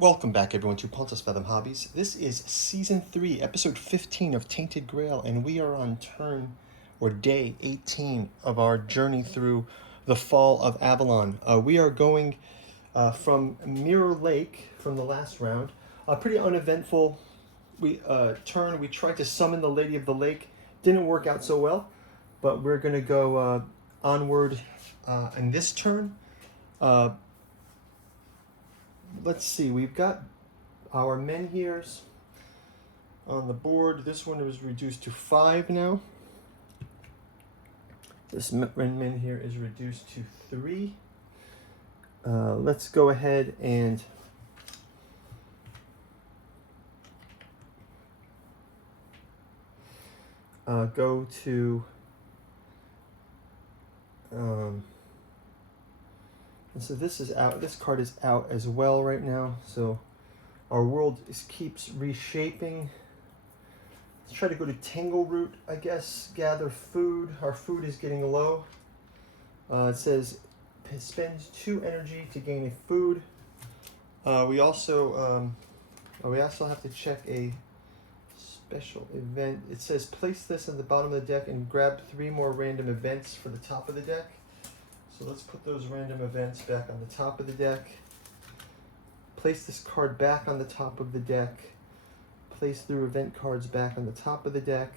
Welcome back, everyone, to Pontus Fathom Hobbies. This is Season 3, Episode 15 of Tainted Grail, and we are on day 18 of our journey through the fall of Avalon. We are going from Mirror Lake from the last round. A pretty uneventful turn. We tried to summon the Lady of the Lake. Didn't work out so well, but we're going to go onward in this turn. Let's see, we've got our menhirs on the board. This one was reduced to 5 now. This menhir is reduced to 3. Let's go ahead and go to and so this is out. This card is out as well right now. So our world keeps reshaping. Let's try to go to Tangleroot, I guess. Gather food. Our food is getting low. It says spends 2 energy to gain a food. We also have to check a special event. It says place this at the bottom of the deck and grab 3 more random events for the top of the deck. So let's put those random events back on the top of the deck. Place this card back on the top of the deck. Place the event cards back on the top of the deck.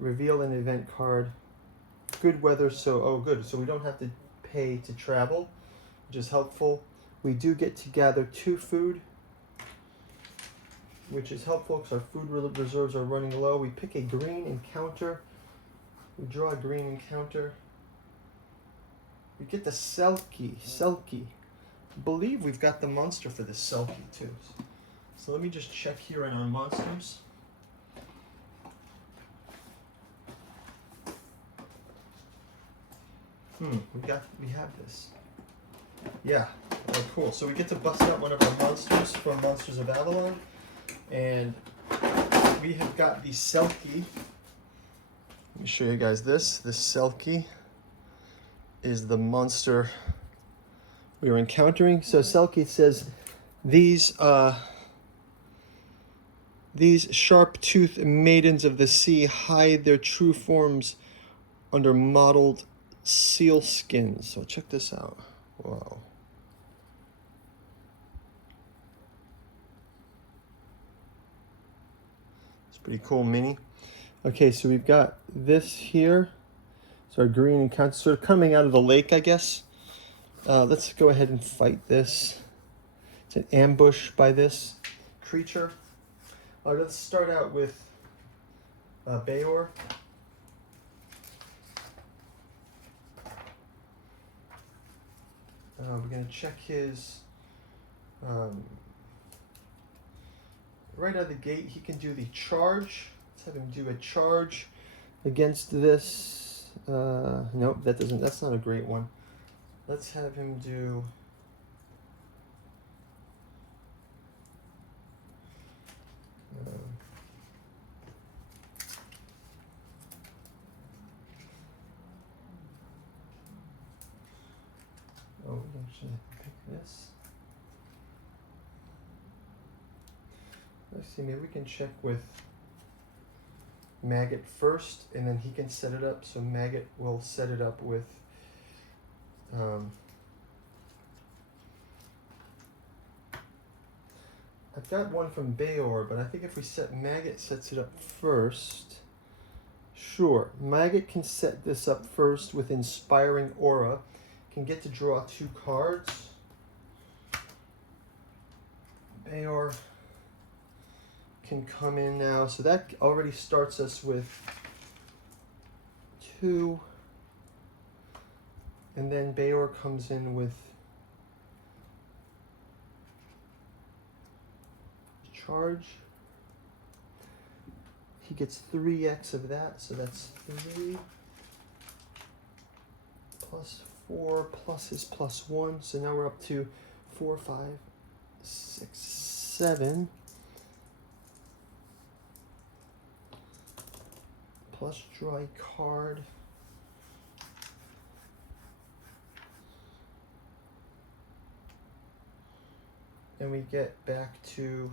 Reveal an event card. Good weather, so good. So we don't have to pay to travel, which is helpful. We do get to gather 2 food, which is helpful because our food reserves are running low. We pick a green encounter. We draw a green encounter. We get the Selkie. I believe we've got the monster for this Selkie too. So let me just check here in our monsters. We have this. Yeah. Oh, cool. So we get to bust out one of our monsters from Monsters of Avalon, and we have got the Selkie. Let me show you guys this. This Selkie is the monster we are encountering. So Selkie says these sharp-toothed maidens of the sea hide their true forms under mottled seal skins. So check this out. Wow. It's pretty cool mini. Okay, so we've got this here. So our green encounter sort of coming out of the lake, I guess. Let's go ahead and fight this. It's an ambush by this creature. Let's start out with Bayor. We're going to check his... right out of the gate, he can do the charge. Let's have him do a charge against this. Nope, that's not a great one. Let's have him do... we actually have to pick this. Let's see, maybe we can check with Maggot first, and then he can set it up. So Maggot will set it up with I've got one from Bayor, but I think if we set Maggot sets it up first. Sure, Maggot can set this up first with Inspiring Aura. Can get to draw 2 cards. Bayor can come in now, so that already starts us with 2, and then Bayor comes in with charge. He gets 3x of that, so that's 3 plus 4 plus his +1, so now we're up to 4, 5, 6, 7. Plus draw a card. and we get back to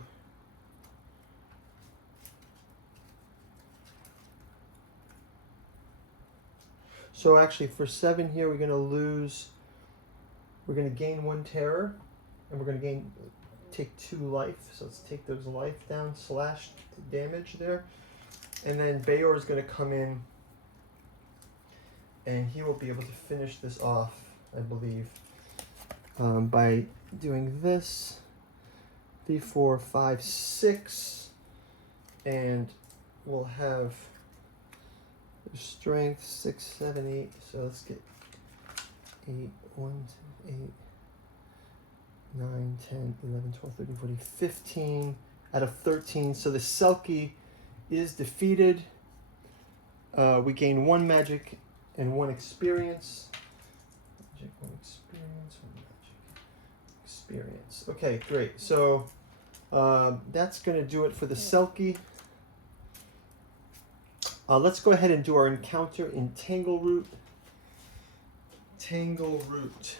so actually for 7 here we're going to gain 1 terror, and we're going to take 2 life. So let's take those life down, slash damage there. And then Bayor is going to come in, and he will be able to finish this off, I believe, by doing this. 3, 4, 5, 6, and we'll have strength 6, 7, 8. So let's get 8, 1, 2, 8, 9, 10, 11, 12, 13, 14, 15 out of 13. So the Selkie is defeated. We gain 1 magic and 1 experience. Magic, 1 experience, 1 magic experience. Okay, great. So that's going to do it for the Selkie. Let's go ahead and do our encounter in Tangleroot. Tangleroot.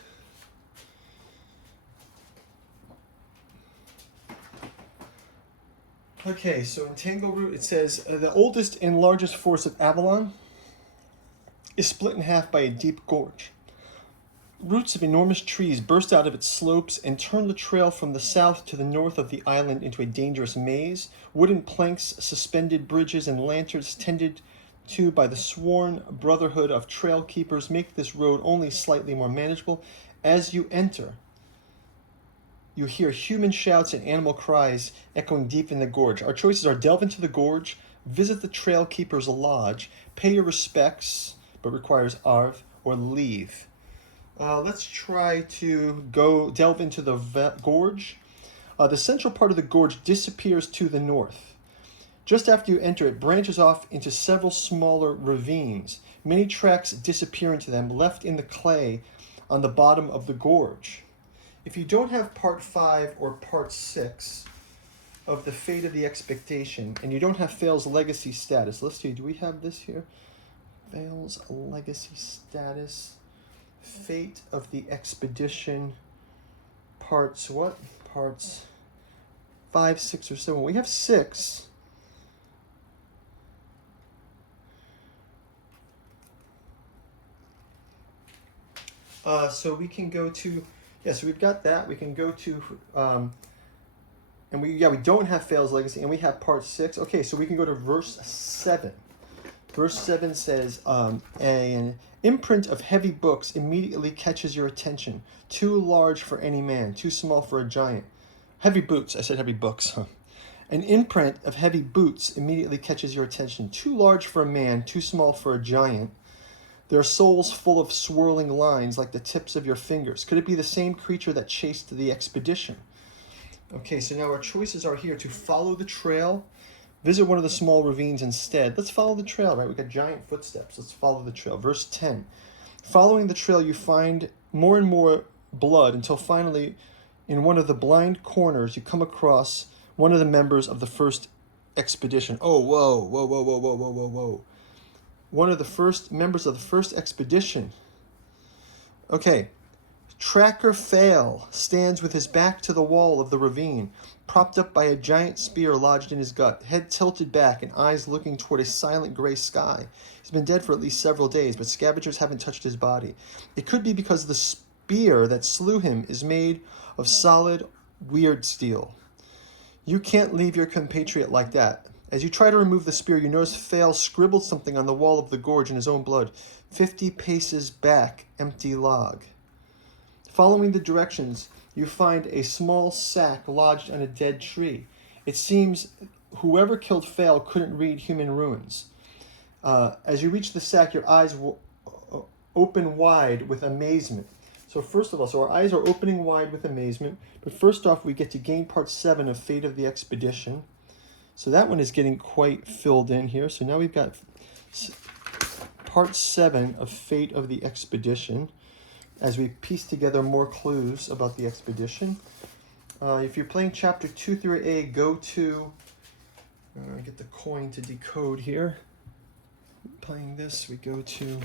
Okay, so in Tangleroot it says, the oldest and largest forest of Avalon is split in half by a deep gorge. Roots of enormous trees burst out of its slopes and turn the trail from the south to the north of the island into a dangerous maze. Wooden planks, suspended bridges, and lanterns tended to by the sworn brotherhood of trail keepers make this road only slightly more manageable. As you enter, you hear human shouts and animal cries echoing deep in the gorge. Our choices are delve into the gorge, visit the trail keeper's lodge, pay your respects, but requires Arv, or leave. Let's try to go delve into the gorge. The central part of the gorge disappears to the north. Just after you enter, it branches off into several smaller ravines. Many tracks disappear into them, left in the clay on the bottom of the gorge. If you don't have part 5 or part 6 of the Fate of the Expectation, and you don't have Fail's legacy status, let's see, do we have this here? Fail's legacy status. Fate of the Expedition, parts what? Parts 5, 6, or 7. We have 6. So we can go to, so we've got that. We can go to, and we don't have Fail's legacy, and we have part 6. Okay, so we can go to verse 7. Verse 7 says, an imprint of heavy books immediately catches your attention. Too large for any man, too small for a giant. Heavy boots. I said heavy books. An imprint of heavy boots immediately catches your attention. Too large for a man, too small for a giant. Their soles full of swirling lines like the tips of your fingers. Could it be the same creature that chased the expedition? Okay, so now our choices are here to follow the trail, visit one of the small ravines instead. Let's follow the trail, right? We've got giant footsteps. Let's follow the trail. Verse 10. Following the trail, you find more and more blood until finally, in one of the blind corners, you come across one of the members of the first expedition. Oh, whoa, whoa, whoa, whoa, whoa, whoa, whoa, whoa. One of the first members of the first expedition. Okay. Tracker Fail stands with his back to the wall of the ravine, propped up by a giant spear lodged in his gut, head tilted back and eyes looking toward a silent gray sky. He's been dead for at least several days, but scavengers haven't touched his body. It could be because the spear that slew him is made of solid, weird steel. You can't leave your compatriot like that. As you try to remove the spear, you notice Fail scribbled something on the wall of the gorge in his own blood. 50 paces back, empty log. Following the directions, you find a small sack lodged on a dead tree. It seems whoever killed Fail couldn't read human runes. As you reach the sack, your eyes will open wide with amazement. So first of all, our eyes are opening wide with amazement. But first off, we get to gain part 7 of Fate of the Expedition. So that one is getting quite filled in here. So now we've got part 7 of Fate of the Expedition as we piece together more clues about the expedition. If you're playing chapter 2 through A, go to, get the coin to decode here. Playing this, we go to,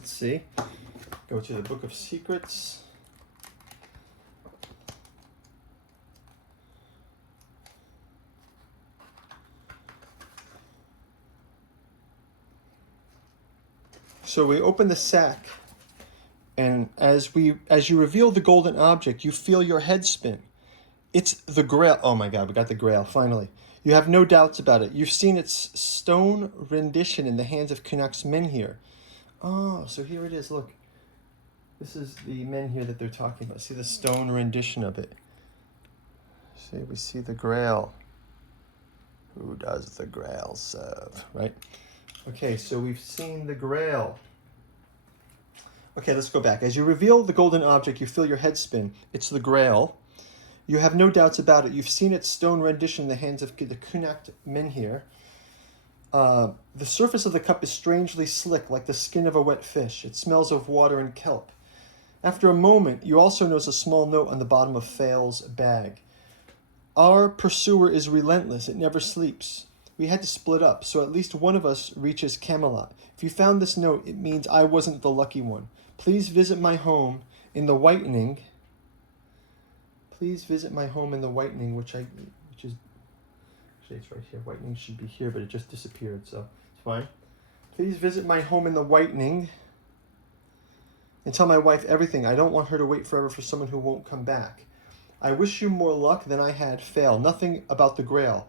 Let's see. Go to the Book of Secrets. So we open the sack, and as you reveal the golden object, you feel your head spin. It's the Grail. Oh my God, we got the Grail, finally. You have no doubts about it. You've seen its stone rendition in the hands of Canucks menhir. Oh, so here it is, look. This is the menhir that they're talking about. See the stone rendition of it. See, we see the Grail. Who does the Grail serve, right? Okay, so we've seen the Grail. Okay, let's go back. As you reveal the golden object, you feel your head spin. It's the Grail. You have no doubts about it. You've seen its stone rendition in the hands of the Canuck menhir. The surface of the cup is strangely slick, like the skin of a wet fish. It smells of water and kelp. After a moment, you also notice a small note on the bottom of Fail's bag. Our pursuer is relentless. It never sleeps. We had to split up, so at least one of us reaches Camelot. If you found this note, it means I wasn't the lucky one. Please visit my home in the Whitening. Please visit my home in the Whitening, which is, actually it's right here. Whitening should be here, but it just disappeared, so it's fine. Please visit my home in the Whitening and tell my wife everything. I don't want her to wait forever for someone who won't come back. I wish you more luck than I had Fail. Nothing about the Grail,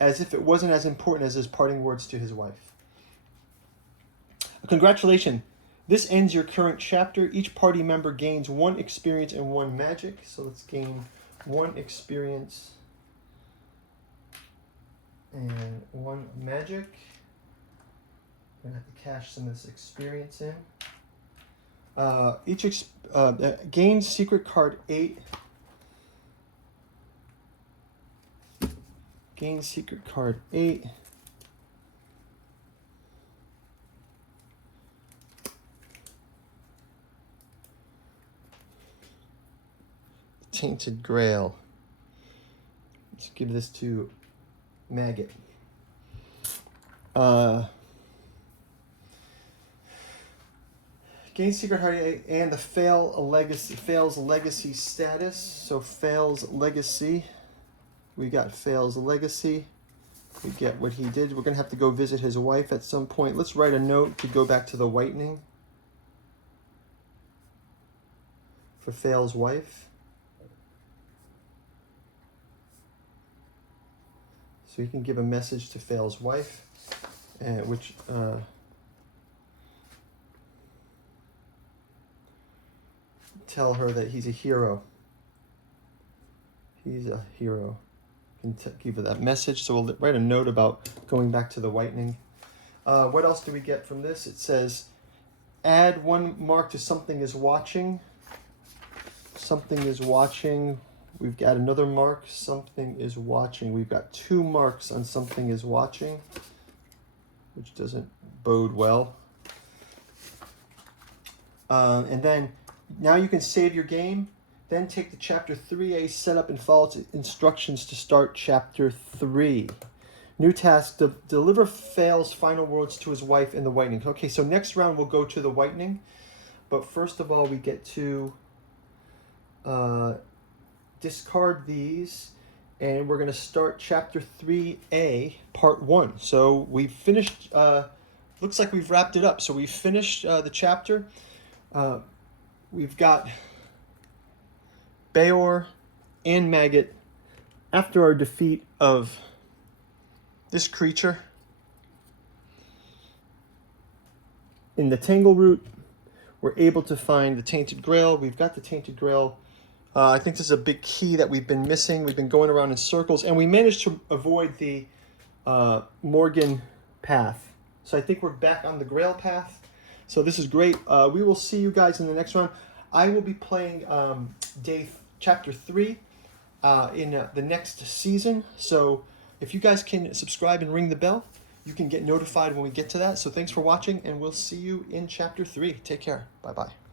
as if it wasn't as important as his parting words to his wife. Congratulations. This ends your current chapter. Each party member gains 1 experience and 1 magic. So let's gain 1 experience and 1 magic. I'm going to have to cash some of this experience in. Gains secret card 8. Gain secret card 8. Tainted Grail. Let's give this to Maggot. Gain secret card 8 and the Fail's legacy status. So Fail's legacy. We got Fail's legacy. We get what he did. We're going to have to go visit his wife at some point. Let's write a note to go back to the Whitening for Fail's wife. So you can give a message to Fail's wife, which tell her that he's a hero. He's a hero. Give her that message. So we'll write a note about going back to the Whitening. What else do we get from this? It says, add 1 mark to something is watching. Something is watching. We've got another mark. Something is watching. We've got 2 marks on something is watching, which doesn't bode well. And then now you can save your game. Then take the Chapter 3A setup and follow its instructions to start Chapter 3. New task, deliver Fail's final words to his wife in the Whitening. Okay, so next round we'll go to the Whitening. But first of all, we get to discard these. And we're going to start Chapter 3A, Part 1. So we've finished, looks like we've wrapped it up. So we've finished the chapter. We've got Beor and Maggot, after our defeat of this creature in the Tangle Root, we're able to find the Tainted Grail. We've got the Tainted Grail. I think this is a big key that we've been missing. We've been going around in circles, and we managed to avoid the Morgan path. So I think we're back on the Grail path. So this is great. We will see you guys in the next round. I will be playing Chapter 3 in the next season. So if you guys can subscribe and ring the bell, you can get notified when we get to that. So thanks for watching, and we'll see you in Chapter 3. Take care. Bye-bye.